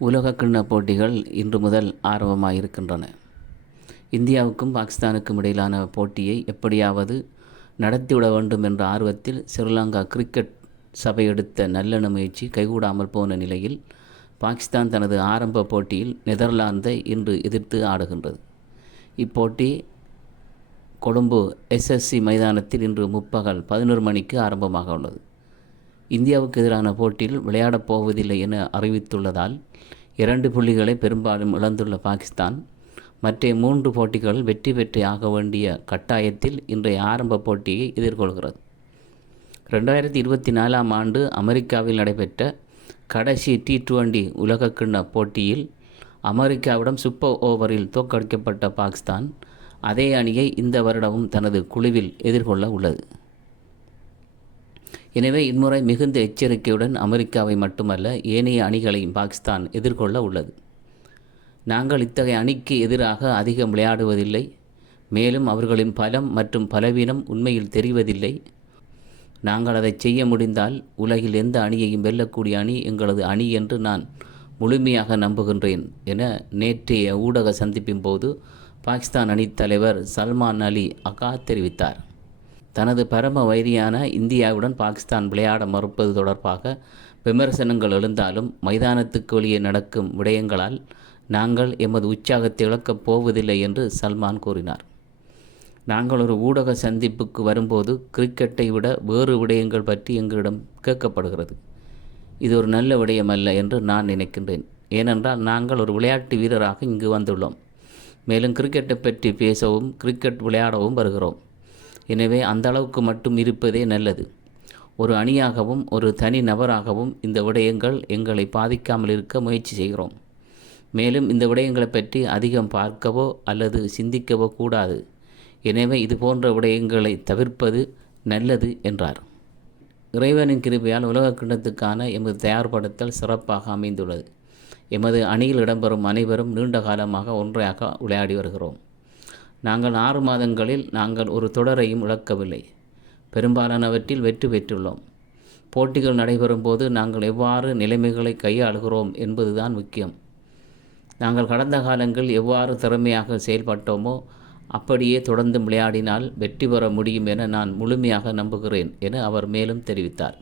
உலகக்கிண்ண போட்டிகள் இன்று முதல் ஆரம்பமாயிருக்கின்றன. இந்தியாவுக்கும் பாகிஸ்தானுக்கும் இடையிலான போட்டியை எப்படியாவது நடத்திவிட வேண்டும் என்ற ஆர்வத்தில் ஸ்ரீலங்கா கிரிக்கெட் சபை எடுத்த நல்லெண்ண முயற்சி கைகூடாமல் போன நிலையில் பாகிஸ்தான் தனது ஆரம்ப போட்டியில் நெதர்லாந்தை இன்று எதிர்த்து ஆடுகின்றது. இப்போட்டி கொழும்பு எஸ்எஸ்சி மைதானத்தில் இன்று முற்பகல் பதினோரு மணிக்கு ஆரம்பமாக உள்ளது. இந்தியாவுக்கு எதிரான போட்டியில் விளையாடப் போவதில்லை என அறிவித்துள்ளதால் இரண்டு புள்ளிகளை பெரும்பாலும் இழந்துள்ள பாகிஸ்தான் மற்ற மூன்று போட்டிகளில் வெற்றி பெற்று ஆக வேண்டிய கட்டாயத்தில் இன்றைய ஆரம்ப போட்டியை எதிர்கொள்கிறது. ரெண்டாயிரத்தி இருபத்தி நாலாம் ஆண்டு அமெரிக்காவில் நடைபெற்ற கடைசி டி டுவெண்டி உலகக்கிண்ண போட்டியில் அமெரிக்காவிடம் சூப்பர் ஓவரில் தோற்கடிக்கப்பட்ட பாகிஸ்தான் அதே அணியை இந்த வருடமும் தனது குழுவில் எதிர்கொள்ள உள்ளது. எனவே இம்முறை மிகுந்த எச்சரிக்கையுடன் அமெரிக்காவை மட்டுமல்ல ஏனைய அணிகளையும் பாகிஸ்தான் எதிர்கொள்ள உள்ளது. நாங்கள் இத்தகைய அணிக்கு எதிராக அதிகம் விளையாடுவதில்லை. மேலும் அவர்களின் பலம் மற்றும் பலவீனம் உண்மையில் தெரிவதில்லை. நாங்கள் அதை செய்ய முடிந்தால் உலகில் எந்த அணியையும் வெல்லக்கூடிய அணி எங்களது அணி என்று நான் முழுமையாக நம்புகின்றேன் என நேற்றைய ஊடக சந்திப்பின் போது பாகிஸ்தான் அணித் தலைவர் சல்மான் அலி அகா தெரிவித்தார். தனது பரம வைரியான இந்தியாவுடன் பாகிஸ்தான் விளையாட மறுப்பது தொடர்பாக விமர்சனங்கள் எழுந்தாலும் மைதானத்துக்கு வெளியே நடக்கும் விடயங்களால் நாங்கள் எமது உற்சாகத்தை இழக்கப் போவதில்லை என்று சல்மான் கூறினார். நாங்கள் ஒரு ஊடக சந்திப்புக்கு வரும்போது கிரிக்கெட்டை விட வேறு விடயங்கள் பற்றி எங்களிடம் கேட்கப்படுகிறது. இது ஒரு நல்ல விடயம் அல்ல என்று நான் நினைக்கின்றேன். ஏனென்றால் நாங்கள் ஒரு விளையாட்டு வீரராக இங்கு வந்துள்ளோம். மேலும் கிரிக்கெட்டை பற்றி பேசவும் கிரிக்கெட் விளையாடவும் வருகிறோம். எனவே அந்த அளவுக்கு மட்டும் இருப்பதே நல்லது. ஒரு அணியாகவும் ஒரு தனி நபராகவும் இந்த விடயங்கள் எங்களை பாதிக்காமல் இருக்க முயற்சி செய்கிறோம். மேலும் இந்த விடயங்களை பற்றி அதிகம் பார்க்கவோ அல்லது சிந்திக்கவோ கூடாது. எனவே இது போன்ற விடயங்களை தவிர்ப்பது நல்லது என்றார். இறைவனின் கிருபையால் உலக கிண்ணத்துக்கான எமது தயார்படுத்தல் சிறப்பாக அமைந்துள்ளது. எமது அணியில் இடம்பெறும் அனைவரும் நீண்ட காலமாக ஒன்றாக விளையாடி வருகிறோம். நாங்கள் ஆறு மாதங்களில் நாங்கள் ஒரு தொடரையும் இழக்கவில்லை. பெரும்பாலானவற்றில் வெற்றி பெற்றுள்ளோம். போட்டிகள் நடைபெறும் போது நாங்கள் எவ்வாறு நிலைமைகளை கையாளுகிறோம் என்பதுதான் முக்கியம். நாங்கள் கடந்த காலங்களில் எவ்வாறு திறமையாக செயல்பட்டோமோ அப்படியே தொடர்ந்து விளையாடினால் வெற்றி பெற முடியும் என நான் முழுமையாக நம்புகிறேன் என அவர் மேலும் தெரிவித்தார்.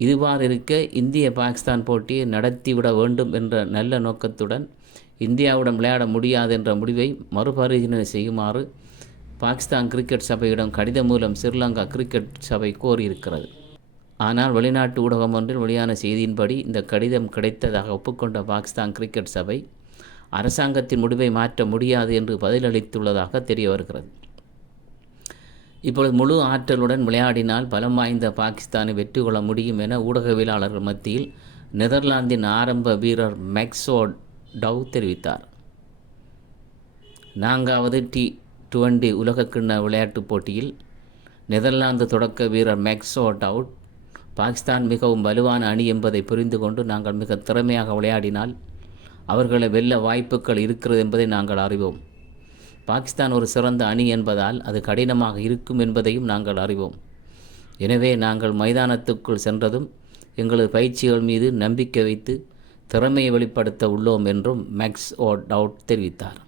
இதுவாறு இருக்க இந்திய பாகிஸ்தான் போட்டியை நடத்திவிட வேண்டும் என்ற நல்ல நோக்கத்துடன் இந்தியாவுடன் விளையாட முடியாது என்ற முடிவை மறுபரிசீலனை செய்யுமாறு பாகிஸ்தான் கிரிக்கெட் சபையிடம் கடிதம் மூலம் ஸ்ரீலங்கா கிரிக்கெட் சபை கோரியிருக்கிறது. ஆனால் வெளிநாட்டு ஊடகம் ஒன்றில் வெளியான செய்தியின்படி இந்த கடிதம் கிடைத்ததாக ஒப்புக்கொண்ட பாகிஸ்தான் கிரிக்கெட் சபை அரசாங்கத்தின் முடிவை மாற்ற முடியாது என்று பதிலளித்துள்ளதாக தெரிய வருகிறது. இப்பொழுது முழு ஆற்றலுடன் விளையாடினால் பலம் வாய்ந்த பாகிஸ்தானை வெற்றி கொள்ள முடியும் என ஊடகவியலாளர்கள் மத்தியில் நெதர்லாந்தின் ஆரம்ப வீரர் மெக்ஸோட் டவ் தெரிவித்தார். நான்காவது டி டுவெண்டி உலகக்கிண்ண விளையாட்டுப் போட்டியில் நெதர்லாந்து தொடக்க வீரர் மேக்ஸோ டவுட் பாகிஸ்தான் மிகவும் வலுவான அணி என்பதை புரிந்து கொண்டு நாங்கள் மிக திறமையாக விளையாடினால் அவர்களை வெல்ல வாய்ப்புகள் இருக்கிறது என்பதை நாங்கள் அறிவோம். பாகிஸ்தான் ஒரு சிறந்த அணி என்பதால் அது கடினமாக இருக்கும் என்பதையும் நாங்கள் அறிவோம். எனவே நாங்கள் மைதானத்துக்குள் சென்றதும் எங்களது பயிற்சிகள் மீது நம்பிக்கை வைத்து திறமையை வெளிப்படுத்த உள்ளோம் என்றும் மேக்ஸ் ஓ டவுட் தெரிவித்தார்.